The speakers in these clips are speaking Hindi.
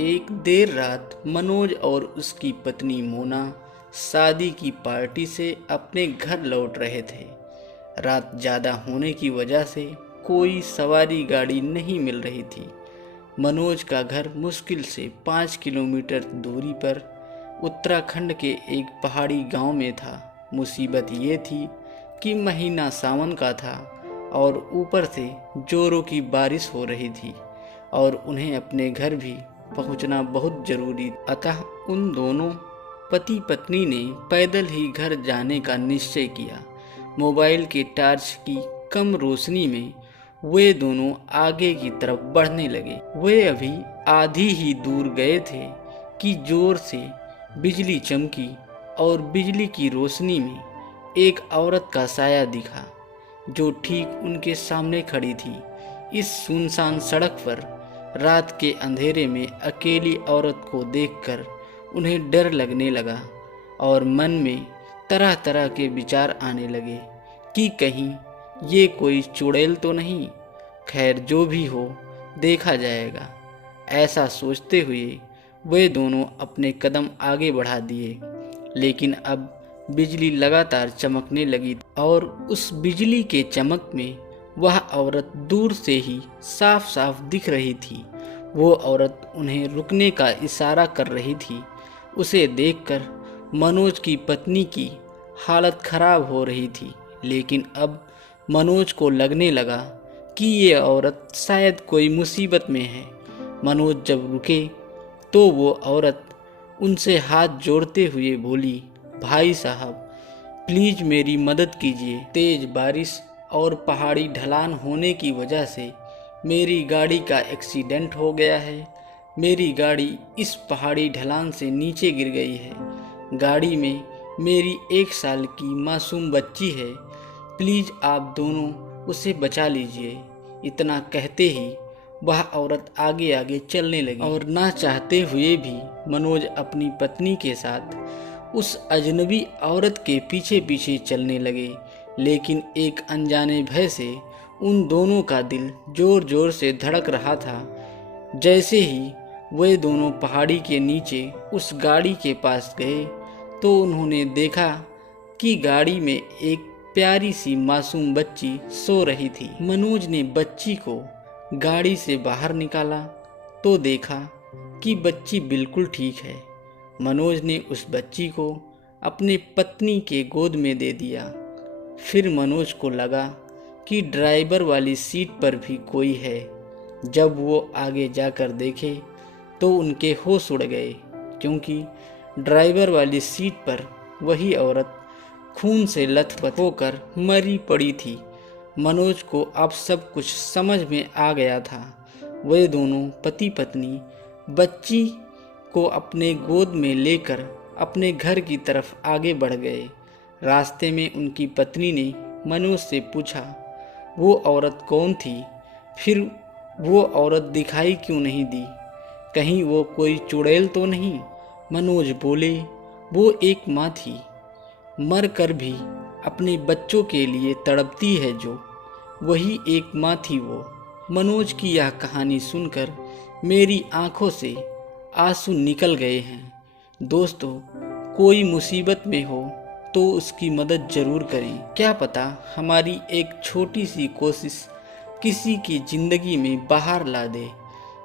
एक देर रात मनोज और उसकी पत्नी मोना शादी की पार्टी से अपने घर लौट रहे थे। रात ज़्यादा होने की वजह से कोई सवारी गाड़ी नहीं मिल रही थी। मनोज का घर मुश्किल से 5 किलोमीटर दूरी पर उत्तराखंड के एक पहाड़ी गांव में था। मुसीबत ये थी कि महीना सावन का था और ऊपर से जोरों की बारिश हो रही थी और उन्हें अपने घर भी पहुंचना बहुत ज़रूरी। अतः उन दोनों पति पत्नी ने पैदल ही घर जाने का निश्चय किया। मोबाइल के टार्च की कम रोशनी में वे दोनों आगे की तरफ बढ़ने लगे। वे अभी आधी ही दूर गए थे कि जोर से बिजली चमकी और बिजली की रोशनी में एक औरत का साया दिखा जो ठीक उनके सामने खड़ी थी। इस सुनसान सड़क पर रात के अंधेरे में अकेली औरत को देखकर उन्हें डर लगने लगा और मन में तरह तरह के विचार आने लगे कि कहीं ये कोई चुड़ैल तो नहीं। खैर जो भी हो देखा जाएगा। ऐसा सोचते हुए वे दोनों अपने कदम आगे बढ़ा दिए, लेकिन अब बिजली लगातार चमकने लगी और उस बिजली के चमक में वह औरत दूर से ही साफ साफ दिख रही थी। वो औरत उन्हें रुकने का इशारा कर रही थी। उसे देखकर मनोज की पत्नी की हालत खराब हो रही थी, लेकिन अब मनोज को लगने लगा कि ये औरत शायद कोई मुसीबत में है। मनोज जब रुके तो वो औरत उनसे हाथ जोड़ते हुए बोली, भाई साहब प्लीज़ मेरी मदद कीजिए। तेज़ बारिश और पहाड़ी ढलान होने की वजह से मेरी गाड़ी का एक्सीडेंट हो गया है। मेरी गाड़ी इस पहाड़ी ढलान से नीचे गिर गई है। गाड़ी में मेरी 1 साल की मासूम बच्ची है। प्लीज़ आप दोनों उसे बचा लीजिए। इतना कहते ही वह औरत आगे आगे चलने लगी और ना चाहते हुए भी मनोज अपनी पत्नी के साथ उस अजनबी औरत के पीछे पीछे चलने लगे। लेकिन एक अनजाने भय से उन दोनों का दिल जोर जोर से धड़क रहा था। जैसे ही वे दोनों पहाड़ी के नीचे उस गाड़ी के पास गए तो उन्होंने देखा कि गाड़ी में एक प्यारी सी मासूम बच्ची सो रही थी। मनोज ने बच्ची को गाड़ी से बाहर निकाला तो देखा कि बच्ची बिल्कुल ठीक है। मनोज ने उस बच्ची को अपने पत्नी के गोद में दे दिया। फिर मनोज को लगा कि ड्राइवर वाली सीट पर भी कोई है। जब वो आगे जाकर देखे तो उनके होश उड़ गए, क्योंकि ड्राइवर वाली सीट पर वही औरत खून से लथपथ होकर मरी पड़ी थी। मनोज को अब सब कुछ समझ में आ गया था। वे दोनों पति पत्नी बच्ची को अपने गोद में लेकर अपने घर की तरफ आगे बढ़ गए। रास्ते में उनकी पत्नी ने मनोज से पूछा, वो औरत कौन थी? फिर वो औरत दिखाई क्यों नहीं दी? कहीं वो कोई चुड़ैल तो नहीं? मनोज बोले, वो एक माँ थी, मर कर भी अपने बच्चों के लिए तड़पती है जो, वही एक माँ थी वो। मनोज की यह कहानी सुनकर मेरी आंखों से आंसू निकल गए हैं। दोस्तों, कोई मुसीबत में हो तो उसकी मदद ज़रूर करें। क्या पता हमारी एक छोटी सी कोशिश किसी की ज़िंदगी में बाहर ला दे।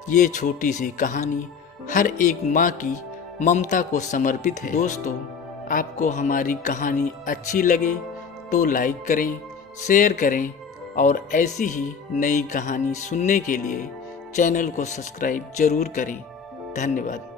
ये छोटी सी कहानी हर एक माँ की ममता को समर्पित है। दोस्तों, आपको हमारी कहानी अच्छी लगे तो लाइक करें, शेयर करें और ऐसी ही नई कहानी सुनने के लिए चैनल को सब्सक्राइब जरूर करें। धन्यवाद।